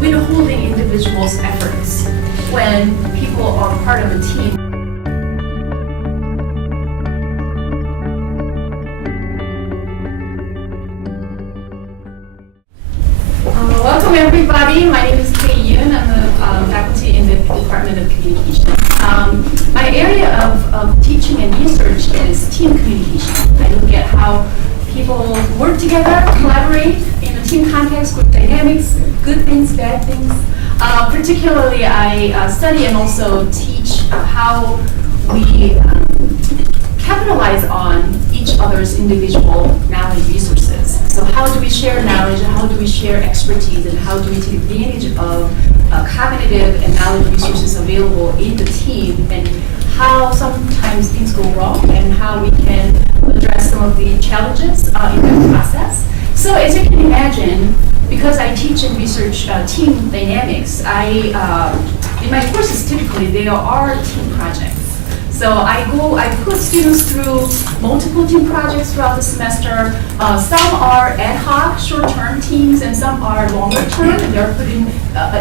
withholding individuals' efforts when people are part of a team. Welcome everybody. My name is Kay Yoon. I'm a faculty in the Department of Communication. My area of teaching and research is team communication. I look at how people work together, collaborate in a team context, group dynamics, good things, bad things. Particularly, I study and also teach how we capitalize on each other's individual knowledge resources. So how do we share knowledge, how do we share expertise, and how do we take advantage of cognitive and knowledge resources available in the team, and how sometimes things go wrong, and how we can address some of the challenges in that process. So as you can imagine, because I teach and research team dynamics, in my courses typically there are team projects. So I put students through multiple team projects throughout the semester. Some are ad hoc, short-term teams, and some are longer-term, and they're put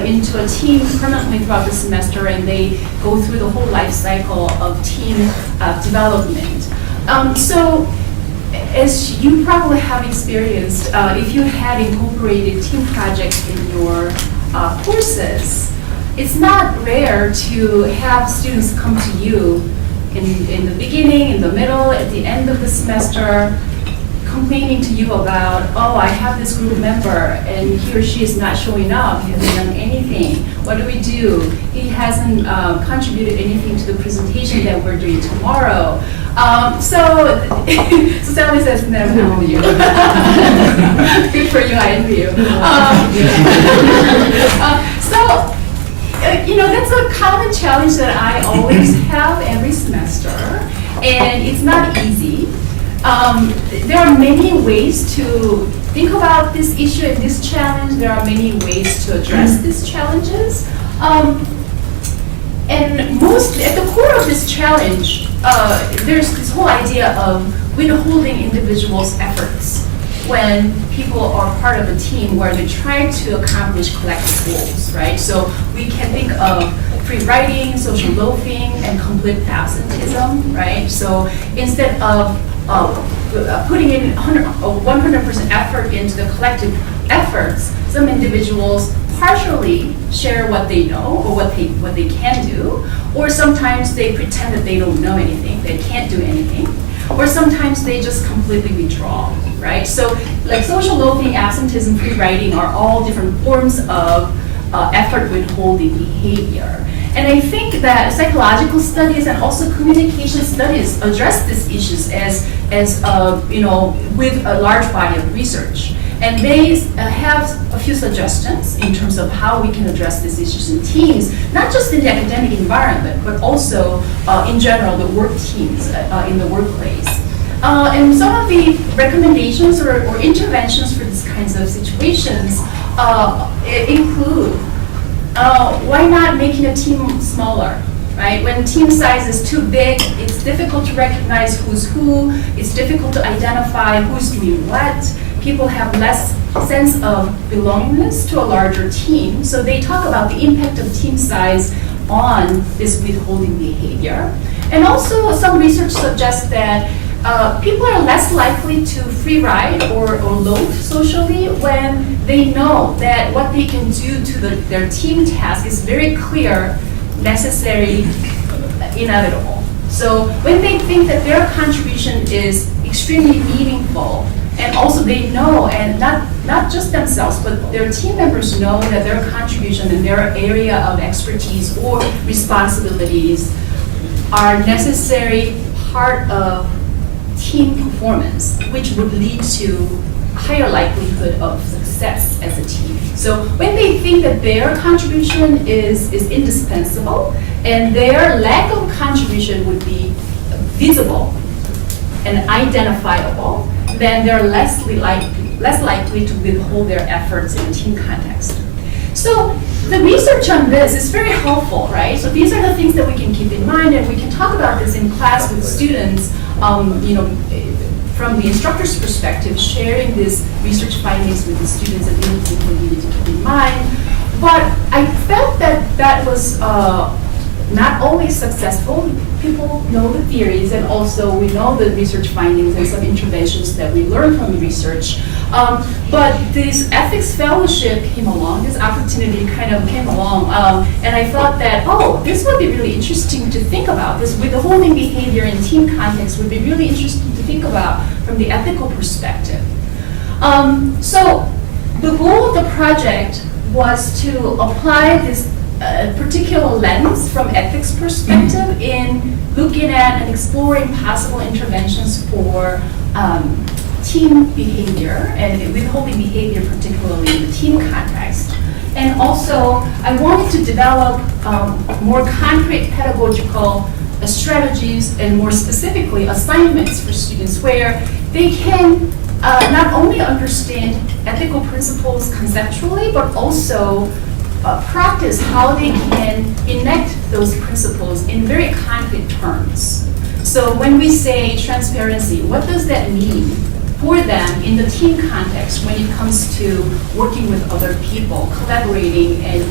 into a team permanently throughout the semester, and they go through the whole life cycle of team development. So as you probably have experienced, if you had incorporated team projects in your courses, it's not rare to have students come to you in the beginning, in the middle, at the end of the semester, complaining to you about, oh, I have this group member and he or she is not showing up, he hasn't done anything. What do we do? He hasn't contributed anything to the presentation that we're doing tomorrow. So Sally says, never happened to you. Good for you, I envy you. That's a common challenge that I always have every semester, and it's not easy. There are many ways to think about this issue and this challenge. There are many ways to address these challenges. And at the core of this challenge, there's this whole idea of withholding individuals' efforts when people are part of a team where they try to accomplish collective goals, right? So we can think of free riding, social loafing, and complete absenteeism, right? So instead of putting in 100% effort into the collective efforts, some individuals partially share what they know or what they can do, or sometimes they pretend that they don't know anything, they can't do anything, or sometimes they just completely withdraw, right? So like social loafing, absenteeism, free riding are all different forms of effort withholding behavior. And I think that psychological studies and also communication studies address these issues as with a large body of research. And they have a few suggestions in terms of how we can address these issues in teams, not just in the academic environment, but also in general, the work teams in the workplace. And some of the recommendations or interventions for these kinds of situations include why not making a team smaller, right? When team size is too big, it's difficult to recognize who's who, it's difficult to identify who's doing what. People have less sense of belongingness to a larger team, so they talk about the impact of team size on this withholding behavior. And also some research suggests that people are less likely to free ride or loaf socially when they know that what they can do to their team task is very clear, necessary, inevitable. So when they think that their contribution is extremely meaningful, and also they know, and not just themselves, but their team members know that their contribution in their area of expertise or responsibilities are necessary part of team performance, which would lead to higher likelihood of success as a team. So when they think that their contribution is indispensable and their lack of contribution would be visible and identifiable, then they're less likely to withhold their efforts in a team context. So the research on this is very helpful, right? So these are the things that we can keep in mind, and we can talk about this in class with students, from the instructor's perspective, sharing these research findings with the students and things that we need to keep in mind. But I felt that that was not always successful. People know the theories, and also we know the research findings and some interventions that we learned from the research. But this ethics fellowship came along, this opportunity kind of came along, and I thought that, oh, this would be really interesting to think about. This withholding behavior in team context would be really interesting to think about from the ethical perspective. So the goal of the project was to apply this particular lens from ethics perspective in looking at and exploring possible interventions for team behavior and withholding behavior, particularly in the team context. And also, I wanted to develop more concrete pedagogical strategies and more specifically assignments for students where they can not only understand ethical principles conceptually, but also practice how they can enact those principles in very concrete terms. So when we say transparency, what does that mean for them in the team context when it comes to working with other people, collaborating and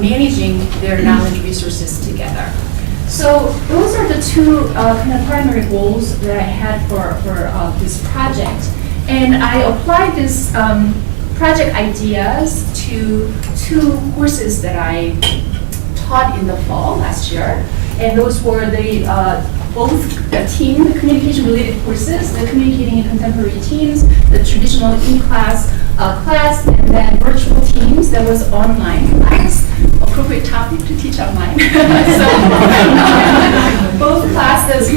managing their knowledge resources together? So those are the two kind of primary goals that I had for this project. And I applied this project ideas to two courses that I taught in the fall last year. And those were both the team, the communication-related courses, the communicating in contemporary teams, the traditional in-class class, and then virtual teams. That was online class, appropriate topic to teach online. So both classes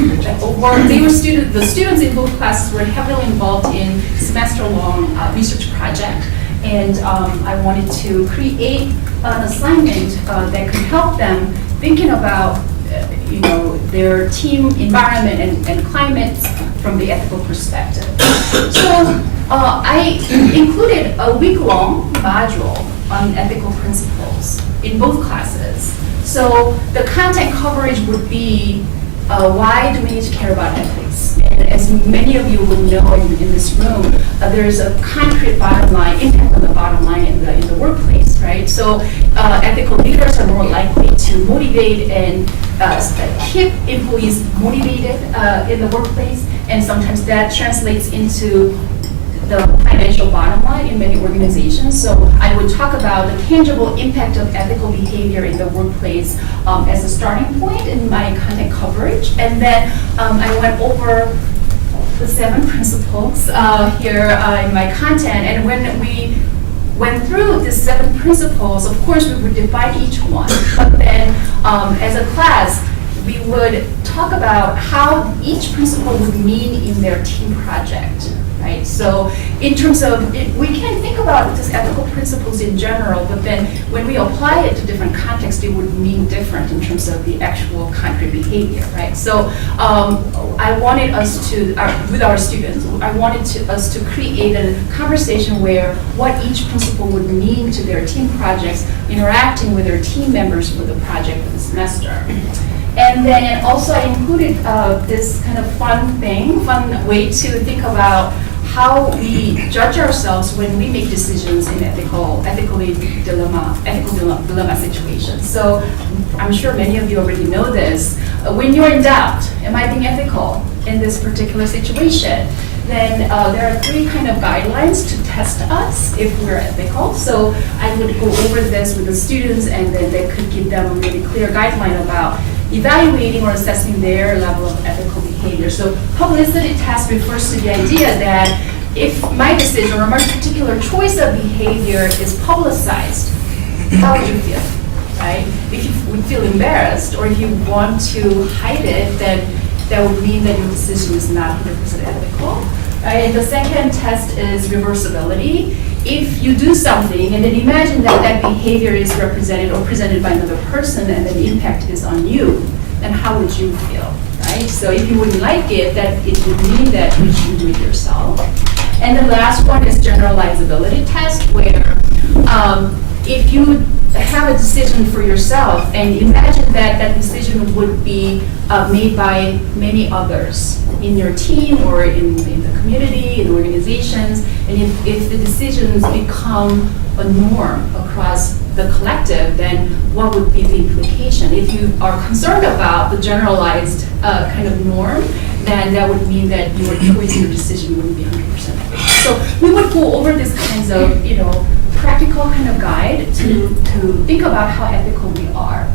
the students in both classes were heavily involved in semester-long research project, and I wanted to create an assignment that could help them thinking about their team environment and climate from the ethical perspective. So I included a week-long module on ethical principles in both classes. So the content coverage would be why do we need to care about ethics? And as many of you would know in this room, there's a concrete bottom line, impact on the bottom line in the workplace, right? So ethical leaders are more likely to motivate and keep employees motivated in the workplace, and sometimes that translates into the financial bottom line in many organizations. So I would talk about the tangible impact of ethical behavior in the workplace as a starting point in my content coverage. And then I went over the 7 principles here in my content. And when we went through the 7 principles, of course we would define each one. But then as a class, we would talk about how each principle would mean in their team project. Right? So in terms of, we can think about these ethical principles in general, but then when we apply it to different contexts, it would mean different in terms of the actual concrete behavior, right? So I wanted us to, with our students, I wanted us to create a conversation where what each principle would mean to their team projects, interacting with their team members for the project for the semester. And then also I included this kind of fun way to think about how we judge ourselves when we make decisions in ethical dilemma situations. So I'm sure many of you already know this. When you're in doubt, am I being ethical in this particular situation? Then there are 3 kind of guidelines to test us if we're ethical. So I would go over this with the students, and then they could give them a really clear guideline about evaluating or assessing their level of ethical behavior. So publicity test refers to the idea that if my decision or my particular choice of behavior is publicized, how would you feel, right? If you would feel embarrassed or if you want to hide it, then that would mean that your decision is not 100% ethical. Right? And the second test is reversibility. If you do something and then imagine that that behavior is represented or presented by another person and the impact is on you, then how would you feel, right? So if you wouldn't like it, that it would mean that you shouldn't do it yourself. And the last one is generalizability test, where if you have a decision for yourself and imagine that that decision would be made by many others in your team or in the community, in organizations, and if the decisions become a norm across the collective, then what would be the implication? If you are concerned about the generalized kind of norm, then that would mean that your choice, your decision wouldn't be 100% ethical. So we would go over these kinds of, practical kind of guide to think about how ethical we are.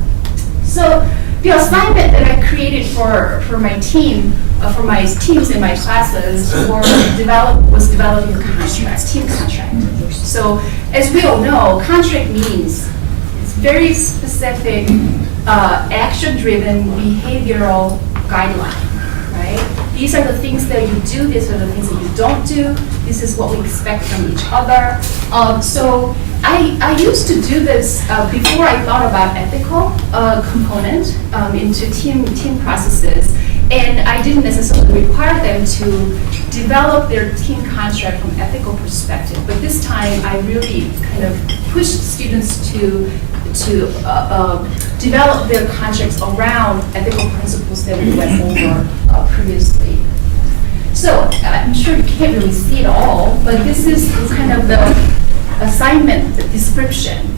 So the assignment that I created for my team, for my teams in my classes, was developing a contract, team contract. So as we all know, contract means it's very specific, action-driven behavioral guideline, right? These are the things that you do, these are the things that you don't do, this is what we expect from each other. So I used to do this before I thought about ethical component into team processes, and I didn't necessarily require them to develop their team contract from ethical perspective. But this time, I really kind of pushed students to develop their contracts around ethical principles that we went over previously. So I'm sure you can't really see it all, but this is kind of the assignment description.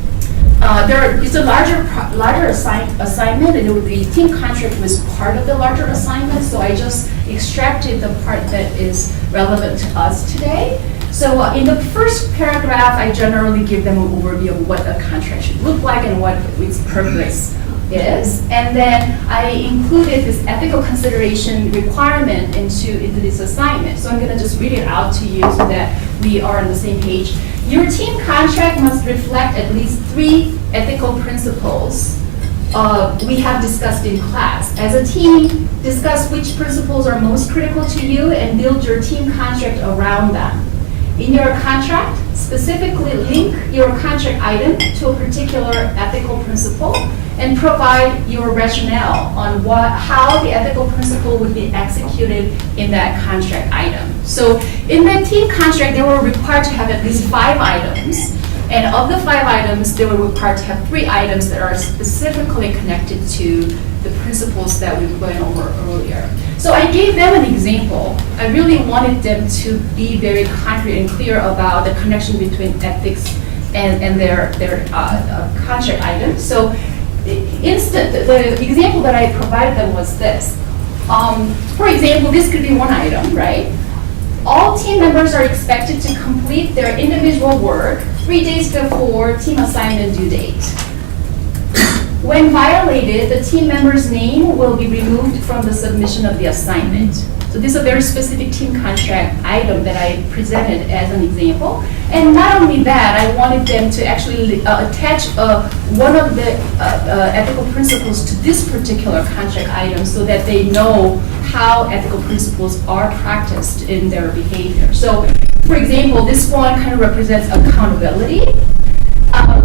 It's a larger assignment, and the team contract was part of the larger assignment, so I just extracted the part that is relevant to us today. So in the first paragraph, I generally give them an overview of what a contract should look like and what its purpose is. And then I included this ethical consideration requirement into this assignment. So I'm going to just read it out to you so that we are on the same page. Your team contract must reflect at least 3 ethical principles we have discussed in class. As a team, discuss which principles are most critical to you and build your team contract around them. In your contract, specifically link your contract item to a particular ethical principle and provide your rationale on how the ethical principle would be executed in that contract item. So in the team contract, they were required to have at least 5 items. And of the 5 items, they were required to have 3 items that are specifically connected to the principles that we went over earlier. So I gave them an example. I really wanted them to be very concrete and clear about the connection between ethics and their contract items. So the example that I provided them was this. For example, this could be one item, right? All team members are expected to complete their individual work 3 days before team assignment due date. When violated, the team member's name will be removed from the submission of the assignment. So this is a very specific team contract item that I presented as an example. And not only that, I wanted them to actually attach one of the ethical principles to this particular contract item so that they know how ethical principles are practiced in their behavior. So, for example, this one kind of represents accountability.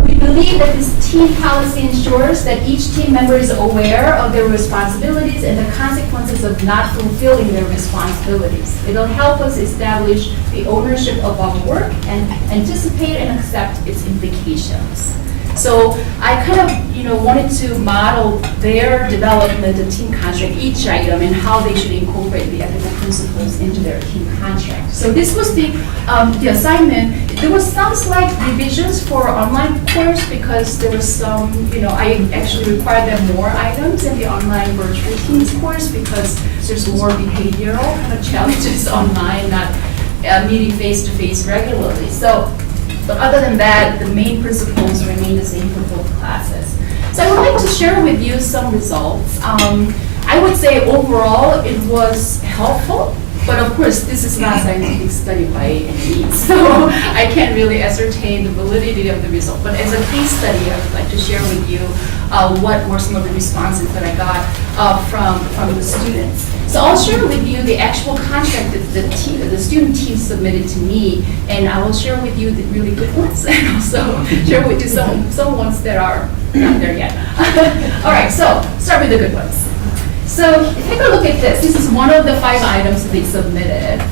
We believe that this team policy ensures that each team member is aware of their responsibilities and the consequences of not fulfilling their responsibilities. It'll help us establish the ownership of our work and anticipate and accept its implications. So I kind of, wanted to model their development of team contract, each item, and how they should incorporate the ethical principles into their team contract. So this was the assignment. There was some slight revisions for online course because there was some, I actually required them more items in the online virtual teams course because there's more behavioral kind of challenges online, not meeting face-to-face regularly. So. But other than that, the main principles remain the same for both classes. So I would like to share with you some results. I would say overall it was helpful, but of course this is not a scientific study by any means, so I can't really ascertain the validity of the result. But as a case study, I would like to share with you what were some of the responses that I got from the students. So I'll share with you the actual contract that the student team submitted to me, and I will share with you the really good ones, and also share with you some ones that are not there yet. All right, so start with the good ones. So take a look at this. This is one of the 5 items that they submitted.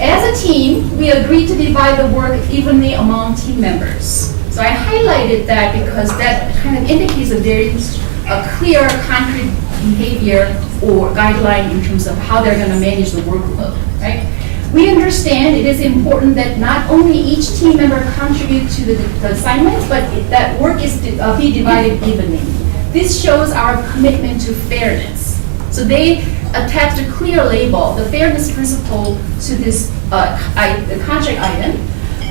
As a team, we agreed to divide the work evenly among team members. So I highlighted that because that kind of indicates a clear, concrete behavior or guideline in terms of how they're going to manage the workload, right? we understand it is important that not only each team member contribute to the assignments, but that work is be divided evenly. This shows our commitment to fairness. So they attached a clear label, the fairness principle, to this the contract item.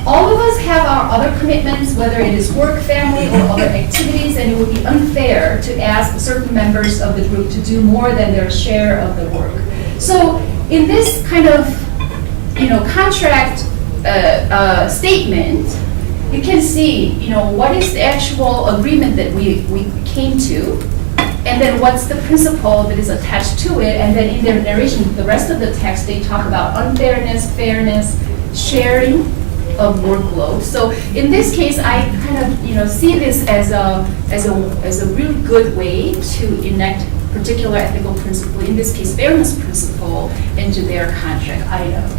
All of us have our other commitments, whether it is work, family, or other activities, and it would be unfair to ask certain members of the group to do more than their share of the work. So in this kind of contract statement, you can see what is the actual agreement that we came to, and then what's the principle that is attached to it, and then in their narration, the rest of the text, they talk about unfairness, fairness, sharing of workload. So in this case, I kind of see this as a really good way to enact particular ethical principle, in this case fairness principle, into their contract item.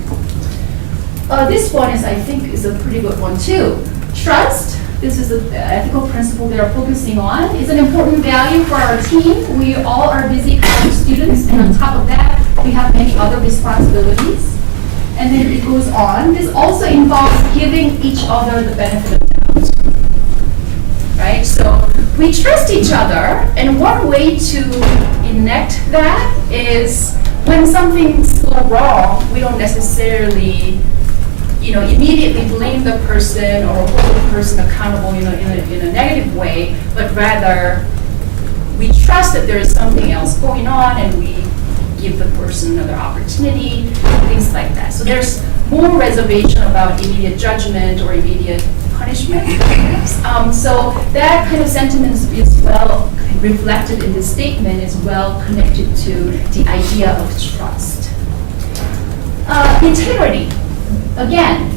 This one I think is a pretty good one too. Trust. This is the ethical principle they are focusing on. It's an important value for our team. We all are busy college students, and on top of that, we have many other responsibilities. And then it goes on. This also involves giving each other the benefit of doubt. Right? So we trust each other, and one way to enact that is when something's go wrong, we don't necessarily immediately blame the person or hold the person accountable in a negative way, but rather we trust that there is something else going on, and we give the person another opportunity, things like that. So there's more reservation about immediate judgment or immediate punishment. So that kind of sentiment is well reflected in the statement, is well connected to the idea of trust. Integrity. Again,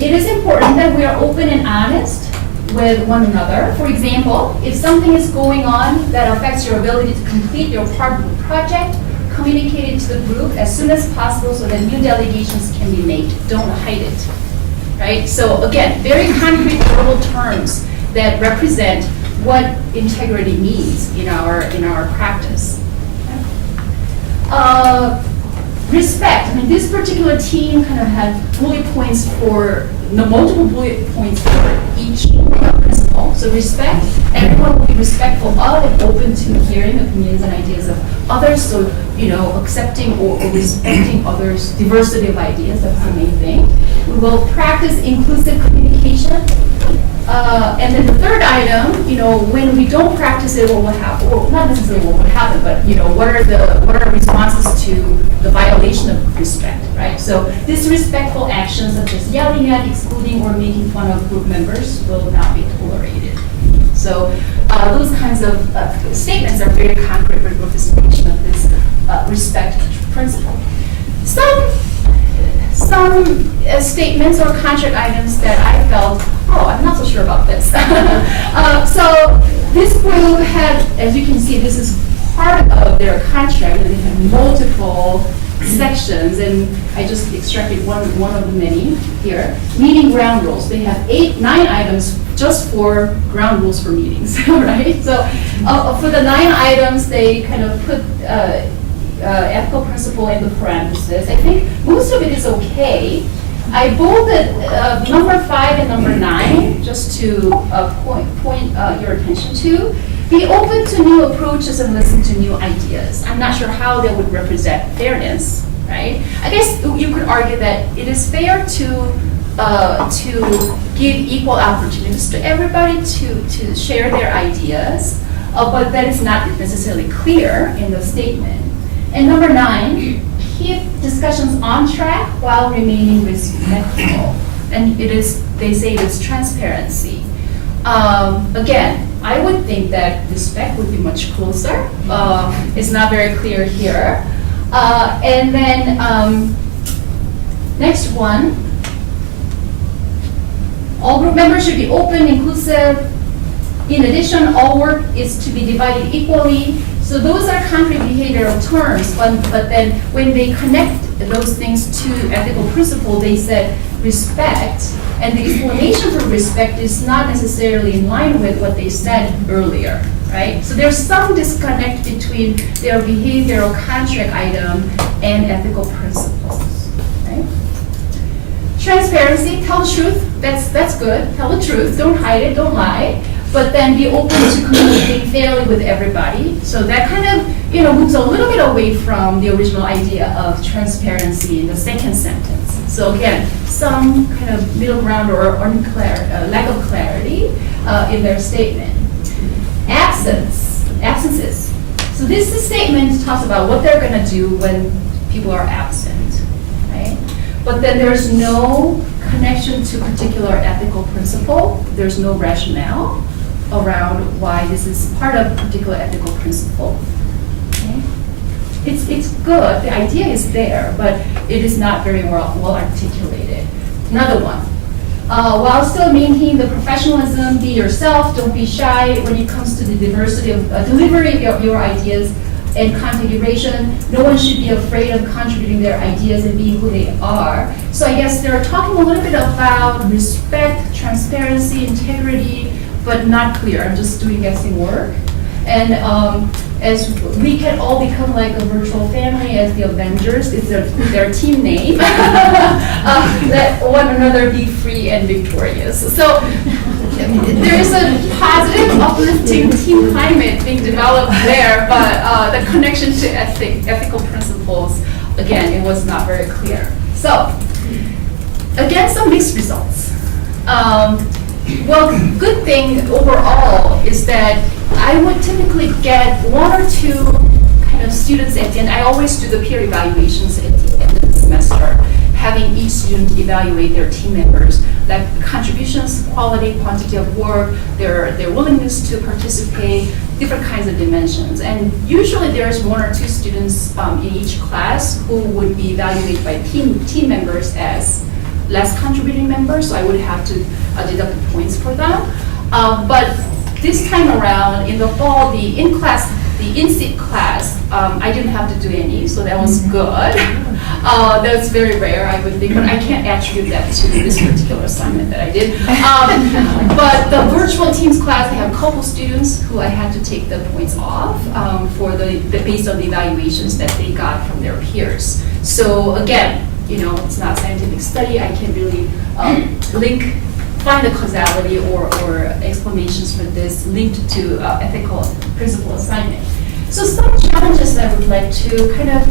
it is important that we are open and honest with one another. For example, if something is going on that affects your ability to complete your part of the project, communicate it to the group as soon as possible so that new delegations can be made. Don't hide it, right? So again, very concrete verbal terms that represent what integrity means in our practice. Respect. This particular team kind of had bullet points for multiple bullet points for each principle. So respect, everyone will be respectful of and open to hearing opinions and ideas of others. So accepting or respecting others' diversity of ideas. That's the main thing. We will practice inclusive communication. And then the third item, when we don't practice it, what will happen? Well, not necessarily what would happen, but what are responses to the violation of respect, right? So disrespectful actions such as yelling at, excluding, or making fun of group members will not be tolerated. So those kinds of statements are very concrete representation of this respect principle. Some statements or contract items that I felt, I'm not so sure about this. So this group had, as you can see, this is part of their contract, and they have multiple sections, and I just extracted one of the many here. Meeting ground rules. They have 9 items just for ground rules for meetings, right? So for the 9 items, they kind of put ethical principle in the parentheses. I think most of it is okay. I bolded number 5 and number 9 just to point your attention to. Be open to new approaches and listen to new ideas. I'm not sure how that would represent fairness, right? I guess you could argue that it is fair to give equal opportunities to everybody to share their ideas, but that is not necessarily clear in the statement. And number 9, keep discussions on track while remaining respectful. And they say it's transparency. Again, I would think that respect would be much closer. It's not very clear here. And then next one, all group members should be open, inclusive. In addition, all work is to be divided equally. So those are concrete behavioral terms, but then when they connect those things to ethical principle, they said respect, and the explanation for respect is not necessarily in line with what they said earlier, right? So there's some disconnect between their behavioral contract item and ethical principles, right? Transparency, tell the truth, that's good, tell the truth, don't hide it, don't lie, but then be open to communicating fairly with everybody. So that kind of, moves a little bit away from the original idea of transparency in the second sentence. So again, some kind of middle ground or lack of clarity in their statement. Absences. So this statement talks about what they're going to do when people are absent, right? But then there's no connection to particular ethical principle. There's no rationale around why this is part of a particular ethical principle. Okay? It's good, the idea is there, but it is not very well articulated. Another one. While still maintaining the professionalism, be yourself, don't be shy when it comes to the diversity of delivery of your ideas and configuration. No one should be afraid of contributing their ideas and being who they are. So I guess they're talking a little bit about respect, transparency, integrity, but not clear. I'm just doing guessing work. And as we can all become like a virtual family as the Avengers, it's their team name. Let one another be free and victorious. So there is a positive, uplifting team climate being developed there, but the connection to ethical principles, again, it was not very clear. So, again, some mixed results. Well, good thing overall is that I would typically get one or two kind of students at the end. I always do the peer evaluations at the end of the semester, having each student evaluate their team members, like contributions, quality, quantity of work, their willingness to participate, different kinds of dimensions. And usually there's one or two students in each class who would be evaluated by team members as less contributing members, so I would have to deduct the points for them. But this time around, in the fall, the in-seat class, I didn't have to do any, so that was good. That's very rare, I would think, but I can't attribute that to this particular assignment that I did. But the virtual teams class, I have a couple students who I had to take the points off for based on the evaluations that they got from their peers. So again, it's not scientific study. I can't really find the causality or explanations for this linked to ethical principle assignment. So some challenges that I would like to kind of,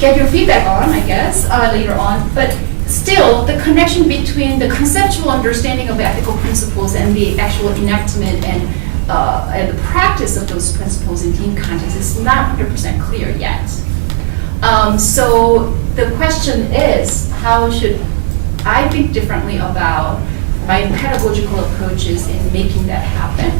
get your feedback on, I guess, later on. But still, the connection between the conceptual understanding of ethical principles and the actual enactment and the practice of those principles in team context is not 100% clear yet. So the question is, how should I think differently about my pedagogical approaches in making that happen?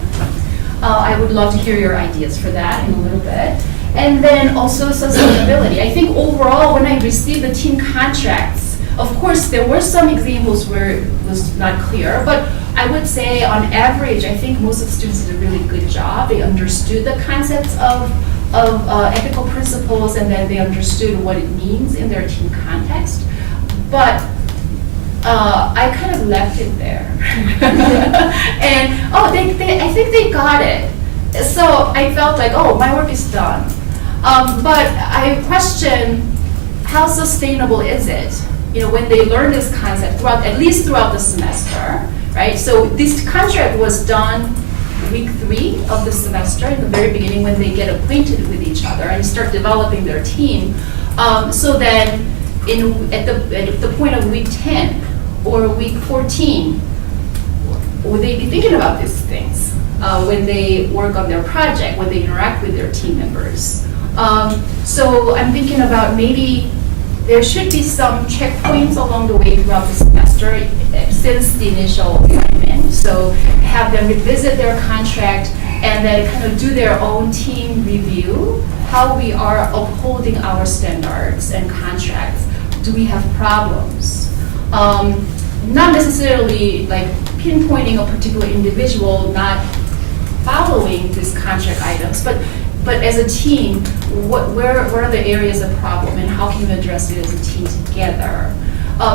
I would love to hear your ideas for that in a little bit. And then also sustainability. I think overall, when I received the team contracts, of course, there were some examples where it was not clear, but I would say on average, I think most of the students did a really good job. They understood the concepts of ethical principles, and then they understood what it means in their team context. But I kind of left it there. And I think they got it. So I felt like, my work is done. But I question how sustainable is it? When they learn this concept at least throughout the semester, right? So this contract was done week 3 of the semester, in the very beginning, when they get acquainted with each other and start developing their team. So then at the point of week 10 or week 14, would they be thinking about these things when they work on their project, when they interact with their team members? So I'm thinking about maybe there should be some checkpoints along the way throughout the semester since the initial assignment. So have them revisit their contract and then kind of do their own team review, how we are upholding our standards and contracts. Do we have problems? Not necessarily like pinpointing a particular individual not following these contract items, but as a team, where are the areas of problem and how can we address it as a team together?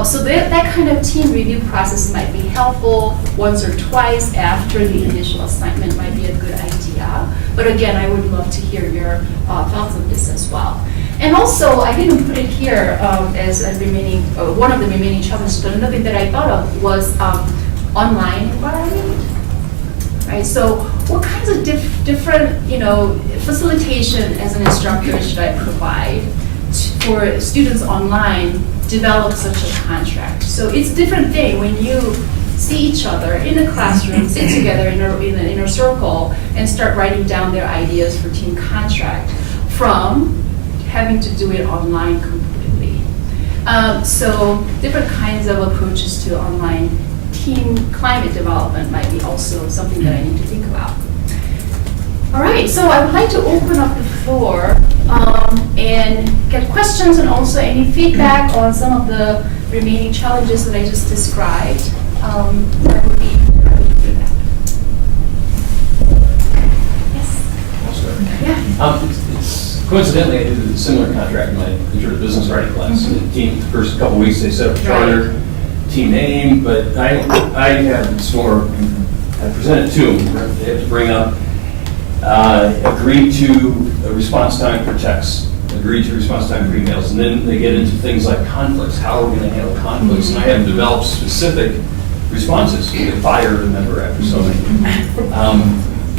So that kind of team review process might be helpful once or twice after the initial assignment might be a good idea. But again, I would love to hear your thoughts on this as well. And also, I didn't put it here as a remaining, one of the remaining challenges, but another thing that I thought of was online environment. Right, so what kinds of different, facilitation as an instructor should I provide for students online develop such a contract? So it's a different thing when you see each other in a classroom, sit together in a circle, and start writing down their ideas for team contract from having to do it online completely. So different kinds of approaches to online team climate development might be also something that I need to think about. All right, so I would like to open up the floor and get questions and also any feedback on some of the remaining challenges that I just described. That would be happy to do that. Yes? Yeah. It's coincidentally, I did a similar contract in my intro to business writing class. The team, the first couple weeks, they set up a charter, team name, but I had in store, I presented to them, they have to bring up, agree to a response time for texts, agree to response time for emails, and then they get into things like conflicts. How are we going to handle conflicts? And I have developed specific responses. We can fire a member after so many.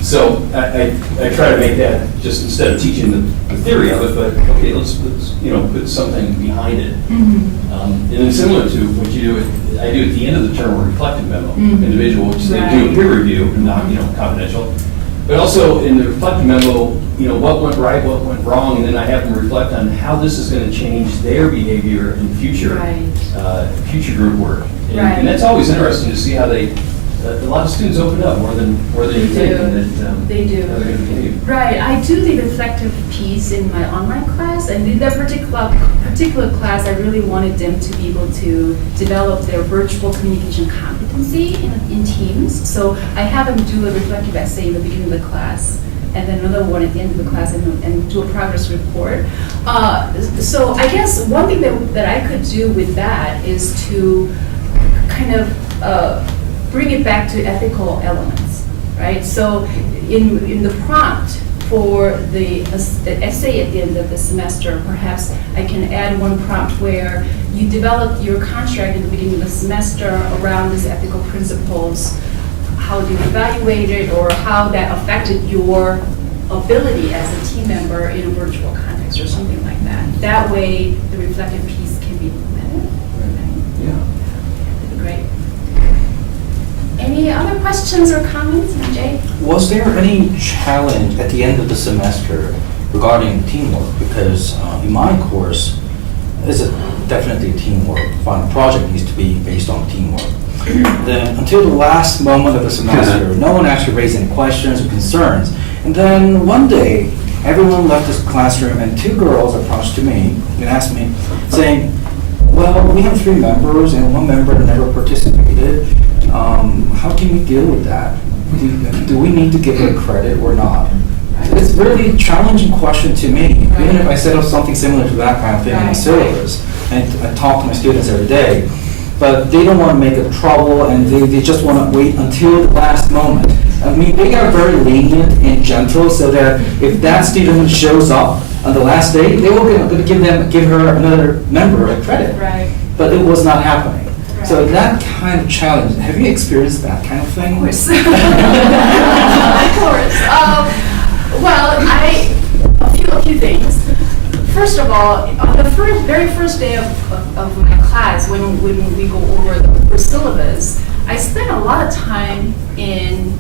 So I try to make that just instead of teaching the theory of it, but okay, let's put something behind it. And then similar to what you do, I do at the end of the term a reflective memo, individual, which they do a peer review, not confidential. But also in the reflective memo, what went right, what went wrong, and then I have them reflect on how this is going to change their behavior in future group work. And that's always interesting to see how a lot of students open up more than you think. They do. How they're going to behave. Right. I do the reflective piece in my online class, and in that particular class, I really wanted them to be able to develop their virtual communication competency in teams. So I have them do a reflective essay in the beginning of the class, and then another one at the end of the class, and do a progress report. So I guess one thing that I could do with that is to kind of bring it back to ethical elements, right? So in the prompt for the essay at the end of the semester, perhaps I can add one prompt where you develop your contract in the beginning of the semester around these ethical principles. How do you evaluate it, or how that affected your ability as a team member in a virtual context or something like that. That way, the reflective piece can be implemented. Yeah. That'd be great. Any other questions or comments, Jay? Was there any challenge at the end of the semester regarding teamwork? Because in my course, it's definitely teamwork. Final project needs to be based on teamwork. Then until the last moment of the semester, no one actually raised any questions or concerns. And then one day, everyone left this classroom and two girls approached to me and asked me, saying, well, we have 3 members and 1 member never participated. How can we deal with that? Do we need to give her credit or not? It's a really challenging question to me, even if I set up something similar to that kind of thing in the syllabus. And I talk to my students every day, but they don't want to make a trouble, and they just want to wait until the last moment. I mean, they are very lenient and gentle, so that if that student shows up on the last day, they will give her another member a credit. Right. But it was not happening. Right. So that kind of challenge, have you experienced that kind of thing? Of course. Of course. Well, a few things. First of all, on the very first day of my class, when we go over the syllabus, I spent a lot of time in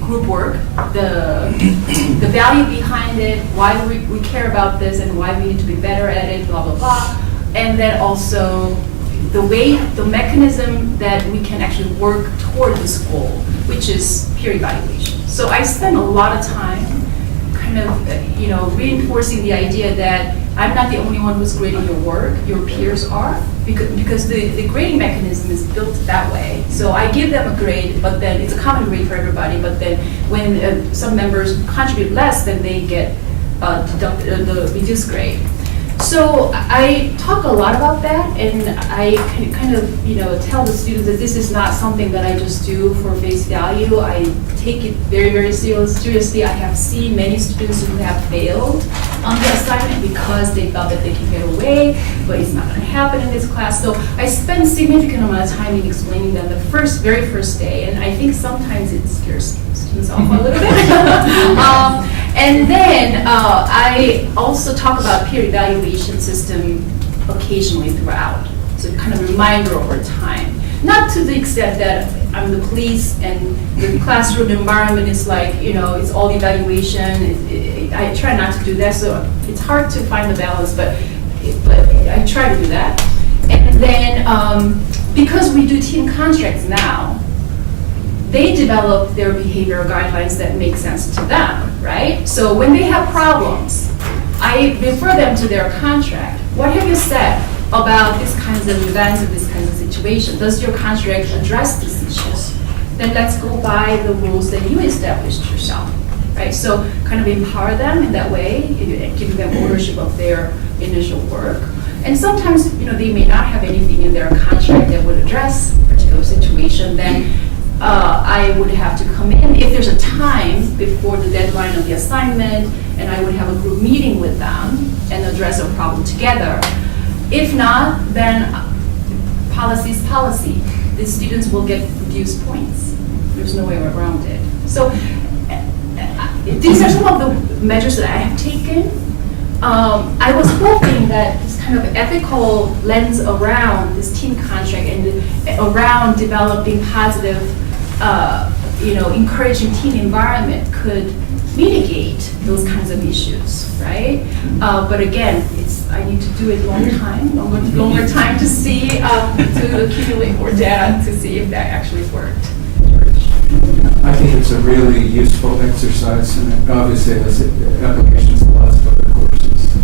group work, the value behind it, why we care about this, and why we need to be better at it, blah, blah, blah. And then also the mechanism that we can actually work toward this goal, which is peer evaluation. So I spent a lot of time kind of, reinforcing the idea that I'm not the only one who's grading your work, your peers are, because the grading mechanism is built that way. So I give them a grade, but then it's a common grade for everybody, but then when some members contribute less, then they get deducted the reduced grade. So I talk a lot about that, and I kind of, tell the students that this is not something that I just do for face value. I take it very, very seriously. I have seen many students who have failed on the assignment because they thought that they can get away, but it's not going to happen in this class. So I spent a significant amount of time in explaining them the very first day, and I think sometimes it scares students off a little bit. And then I also talk about peer evaluation system occasionally throughout, so kind of reminder over time. Not to the extent that I'm the police and the classroom environment is like, it's all evaluation. I try not to do that, so it's hard to find the balance, but I try to do that. And then because we do team contracts now, they develop their behavioral guidelines that make sense to them, right? So when they have problems, I refer them to their contract. What have you said about these kinds of events and this kinds of situations? Does your contract address these issues? Then let's go by the rules that you established yourself, right? So kind of empower them in that way, giving them ownership of their initial work. And sometimes, they may not have anything in their contract that would address a particular situation. Then I would have to come in if there's a time before the deadline of the assignment, and I would have a group meeting with them and address a problem together. If not, then policy is policy. The students will get reduced points. There's no way around it. So these are some of the measures that I have taken. I was hoping that this kind of ethical lens around this team contract and around developing positive, encouraging team environment could mitigate those kinds of issues, right? But again, I need to do it longer time to see, to accumulate more data to see if that actually worked. I think it's a really useful exercise, and it obviously has applications to lots of other courses.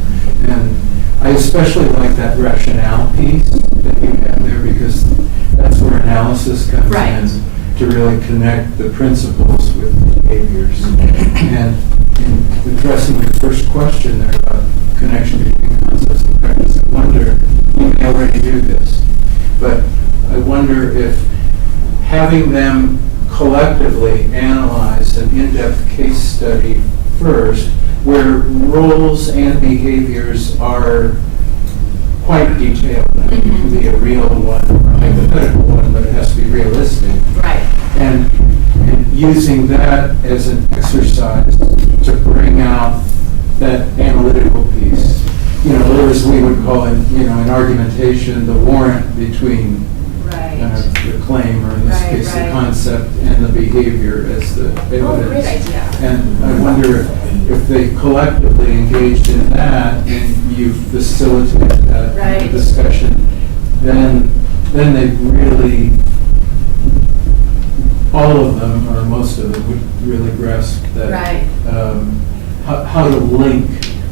And I especially like that rationale piece that you have there, because that's where analysis comes in to really connect the principles with behaviors. And in addressing your first question there about connection between concepts and practice, I wonder, you may already do this, but I wonder if having them collectively analyze an in-depth case study first, where roles and behaviors are quite detailed. I mean, it can be a real one or a hypothetical one, but it has to be realistic. Right. And using that as an exercise to bring out that analytical piece. Or as we would call it, in argumentation, the warrant between the claim, or in this case, the concept and the behavior as the evidence. Oh, great idea. And I wonder if they collectively engaged in that and you facilitate that discussion, then they really, all of them, or most of them, would really grasp that, how to link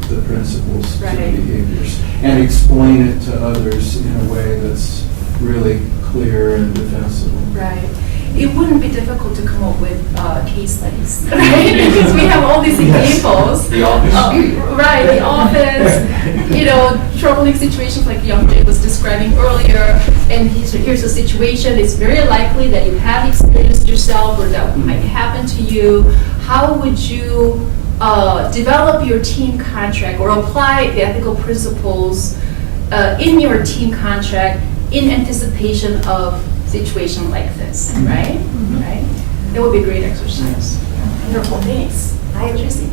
the principles to the behaviors and explain it to others in a way that's really clear and defensible. Right. It wouldn't be difficult to come up with case studies, right? Because we have all these examples. The office. The office, troubling situations like young Jay was describing earlier, and here's a situation, it's very likely that you have experienced yourself or that might happen to you. How would you develop your team contract or apply the ethical principles in your team contract in anticipation of situation like this, right? Right? That would be a great exercise. Wonderful, thanks. I just,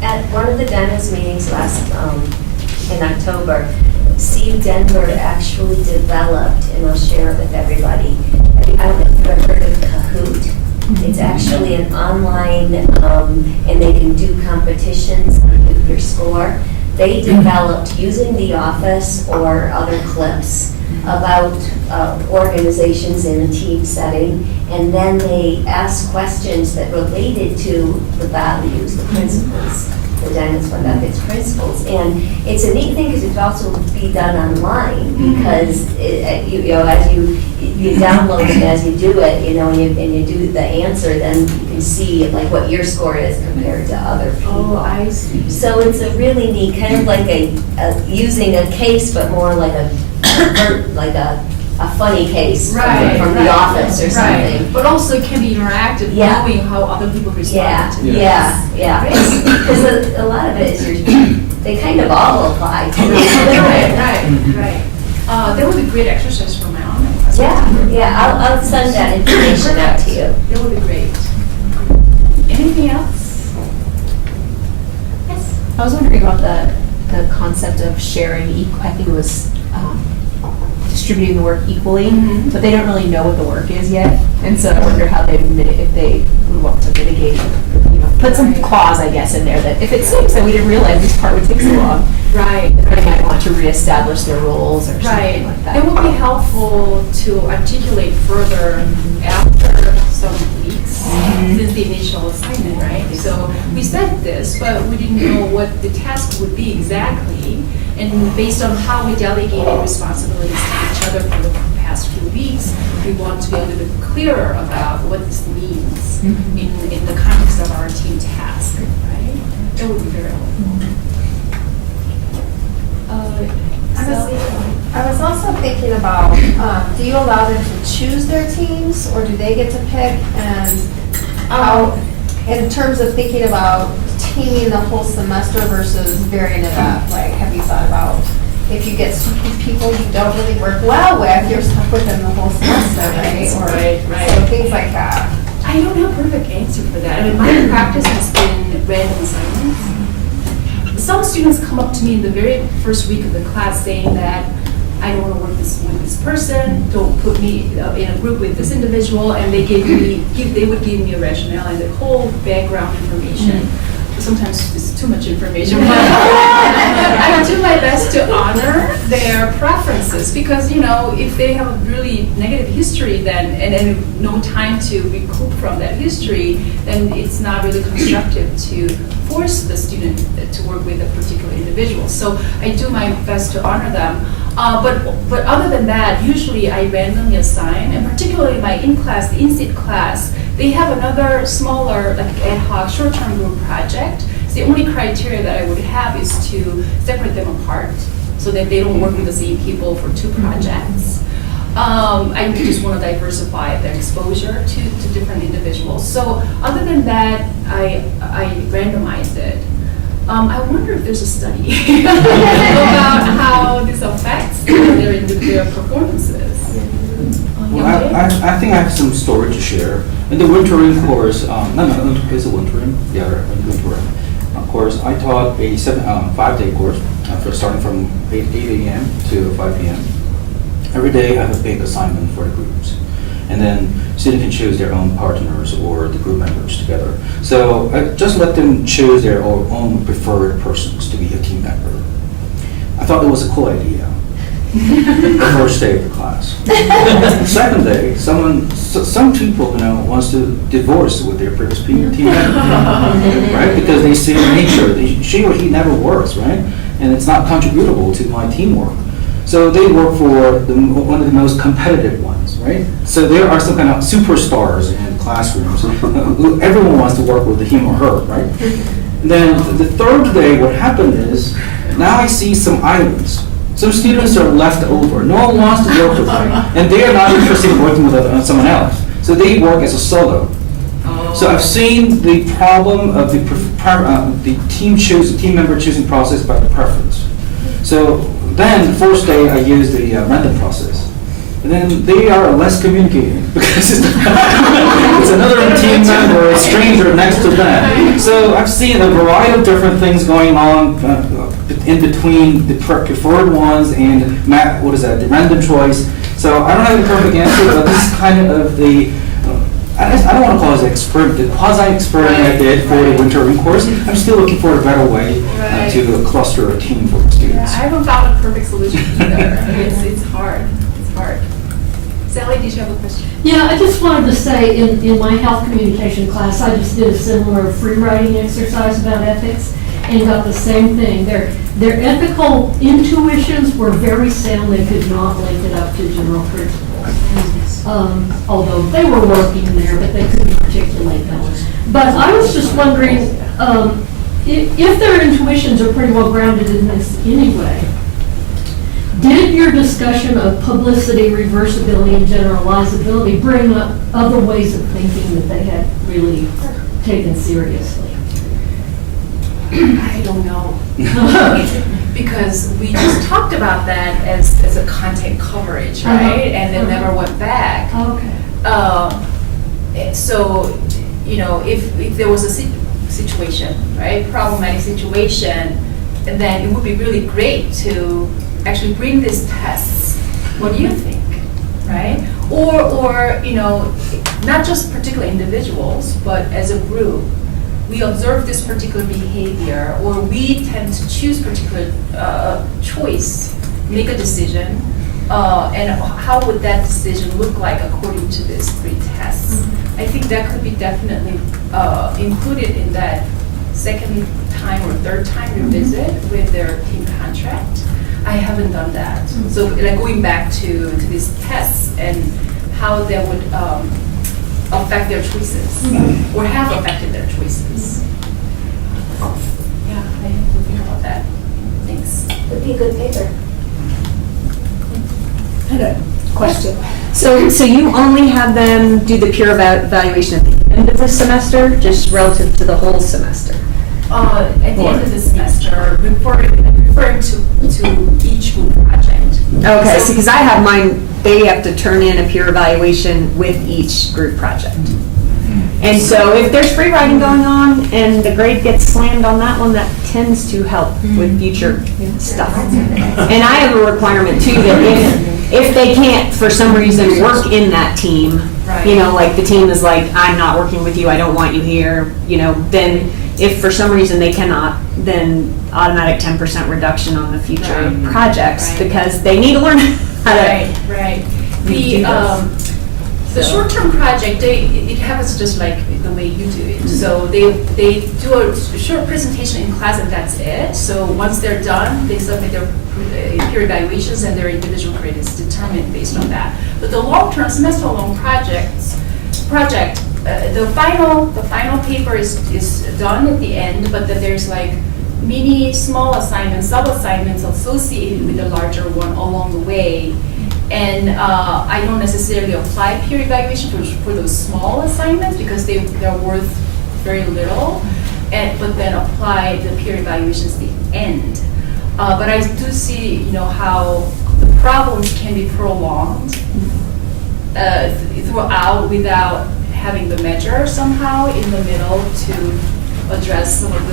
at one of the dentist meetings in October, CU Denver actually developed, and I'll share it with everybody. I don't know if you've ever heard of Kahoot. It's actually an online, and they can do competitions with your score. They developed, using The Office or other clips, about organizations in a team setting, and then they asked questions that related to the values, the principles, the Dentist Fund Ethics principles. And it's a neat thing because it can also be done online, because as you download it as you do it, and you do the answer, then you can see like what your score is compared to other people. Oh, I see. So it's a really neat, kind of like using a case, but more like a a funny case Right, from right, the office or right. something. But also it can be interactive, Yeah. knowing how other people Yeah, respond to it. yeah. Because a lot of it is they kind of all apply to Right. That would be great exercise for my online class. I'll send that information out to you. That would be great. Anything else? Yes. I was wondering about the concept of sharing, I think it was distributing the work equally, Mhm. but they don't really know what the work is yet. And so I wonder how they if they would want to mitigate, put some Right. clause, I guess, in there that if it seems that we didn't realize this part would take so long, Right. they might want to reestablish their roles or Right. something like that. It would be helpful to articulate further after some weeks since the initial assignment, right? So we said this, but we didn't know what the task would be exactly. And based on how we delegated responsibilities to each other for the past few weeks, we want to be a little bit clearer about what this means in the context of our team task, right? That would be very helpful. I was also thinking about, do you allow them to choose their teams, or do they get to pick? And how, in terms of thinking about teaming the whole semester versus varying it up, like, have you thought about if you get people you don't really work well with, you're stuck with them the whole semester, right? Or Right. so things like that. I don't have a perfect answer for that. I mean, my practice has been random assignments. Some students come up to me in the very first week of the class saying that I don't want to work with this person, don't put me in a group with this individual, and they would give me a rationale and the whole background information. Sometimes it's too much information, but I do my best to honor their preferences because, if they have a really negative history then and no time to recoup from that history, then it's not really constructive to force the student to work with a particular individual. So I do my best to honor them. But other than that, usually I randomly assign, and particularly my in-class, the in-state class, they have another smaller, like ad hoc, short-term group project. So the only criteria that I would have is to separate them apart so that they don't work with the same people for two projects. I just want to diversify their exposure to different individuals. So other than that, I randomize it. I wonder if there's a study about how this affects their performances. Well, I think I have some story to share. In the wintering course, it's a wintering, wintering course, I taught a 5-day course, starting from 8 a.m. to 5 p.m. Every day I have a big assignment for the groups. And then students can choose their own partners or the group members together. So I just let them choose their own preferred persons to be a team member. I thought it was a cool idea. The first day of the class. The second day, some people wants to divorce with their previous team member, right? Because they see in nature, she or he never works, right? And it's not contributable to my teamwork. So they work for one of the most competitive ones, right? So there are some kind of superstars in classrooms. Everyone wants to work with him or her, right? And then the third day, what happened is, now I see some islands. Some students are left over. No one wants to work with them. And they are not interested in working with someone else. So they work as a solo. So I've seen the problem of the team member choosing process by the preference. So then the first day I use the random process. And then they are less communicating because it's another team member, a stranger next to them. So I've seen a variety of different things going on in between the preferred ones and the random choice. So I don't have a perfect answer, but this is kind of the I don't want to call it an experiment, the quasi-experiment I did for the wintering course. I'm still looking for a better way to cluster a team for students. Yeah, I haven't found a perfect solution either. It's hard. It's hard. Sally, did you have a question? Yeah, I just wanted to say in my health communication class, I just did a similar free writing exercise about ethics and got the same thing. Their ethical intuitions were very sound. They could not link it up to general principles. Although they were working there, but they couldn't articulate them. But I was just wondering, if their intuitions are pretty well grounded in this anyway, Did your discussion of publicity, reversibility, and generalizability bring up other ways of thinking that they had really taken seriously? I don't know. Because we just talked about that as a content coverage, right? And then never went back. Okay. So, if there was a situation, right, problematic situation, and then it would be really great to actually bring these tests. What do you think, right? Or not just particular individuals, but as a group, we observe this particular behavior, or we tend to choose particular choice, make a decision, and how would that decision look like according to these 3 tests? I think that could be definitely included in that second time or third time revisit with their team contract. I haven't done that. So like going back to these tests and how that would affect their choices or have affected their choices. Yeah, I have to think about that. Thanks. Would be a good paper. I had a question. So you only have them do the peer evaluation at the end of the semester, just relative to the whole semester? At the end of the semester, referring to each group project. Okay, So- because I have mine, they have to turn in a peer evaluation with each group project. And so if there's free writing going on and the grade gets slammed on that one, that tends to help with future stuff. And I have a requirement too, that if they can't, for some reason, work in that team, like the team is like, I'm not working with you, I don't want you here, then if for some reason they cannot, then automatic 10% reduction on the future projects, because they need to learn how to. Right. The So- short-term project, it happens just like the way you do it. So they do a short presentation in class and that's it. So once they're done, they submit their peer evaluations and their individual grade is determined based on that. But the long-term, semester-long project, the final paper is done at the end, but then there's like mini small assignments, sub-assignments associated with the larger one along the way. And I don't necessarily apply peer evaluation for those small assignments because they're worth very little, but then apply the peer evaluations at the end. But I do see, how the problems can be prolonged throughout without having the measure somehow in the middle to address some of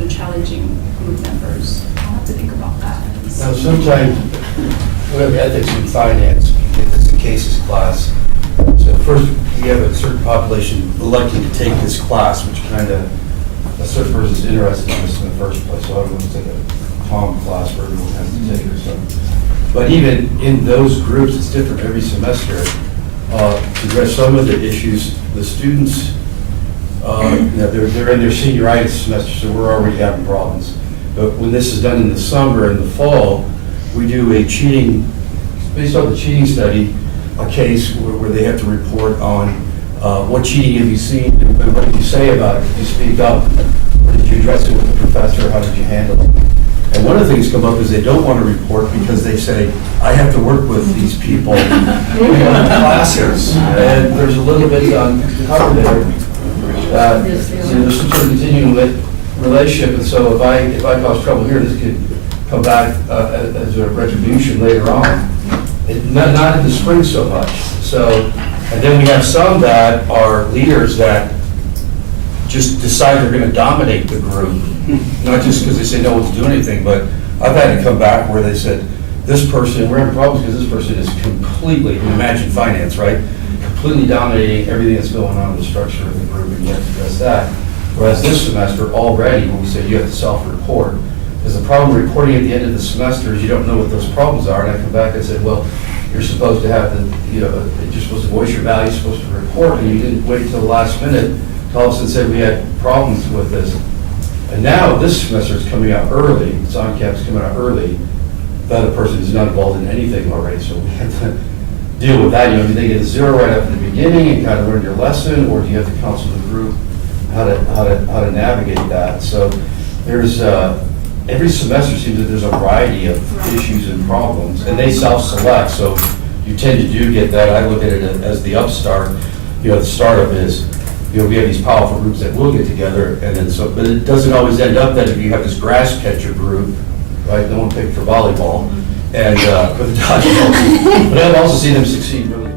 the challenging group members. I'll have to think about that. Now, sometimes we have ethics in finance, it's a cases class. So first, we have a certain population electing to take this class, which kind of, a certain person's interested in this in the first place. So everyone's take a common class where everyone has to take it or something. But even in those groups, it's different every semester. To address some of the issues, the students, they're in their senioritis semester, so we're already having problems. But when this is done in the summer and the fall, we do a cheating, based on the cheating study, a case where they have to report on what cheating have you seen and what did you say about it? Did you speak up? Or did you address it with the professor? How did you handle it? And one of the things come up is they don't want to report because they say, I have to work with these people in classes. And there's a little bit on cover there. There's some sort of continuing relationship, and so if I cause trouble here, this could come back as a retribution later on. Not in the spring so much. So, and then we have some that are leaders that just decide they're going to dominate the group, not just because they say no one's doing anything, but I've had to come back where they said, this person, we're having problems because this person is completely, imagine finance, right? Completely dominating everything that's going on in the structure of the group, and you have to address that. Whereas this semester, already, when we say you have to self-report, because the problem with reporting at the end of the semester is you don't know what those problems are, and I come back and said, well, you're supposed to have you're supposed to voice your values, you're supposed to report, and you didn't wait until the last minute to all of a sudden say we had problems with this. And now, this semester is coming out early, it's on campus coming out early, the other person is not involved in anything already, so we have to deal with that. Do they get a 0 right after the beginning and kind of learn your lesson, or do you have to counsel the group how to navigate that? So there's every semester seems that there's a variety of issues and problems, and they self-select, so you tend to do get that. I look at it as the upstart, the startup is, we have these powerful groups that will get together, and then so, but it doesn't always end up that if you have this grass catcher group, right, no one picked for volleyball, and for the dodgeball team, but I've also seen them succeed really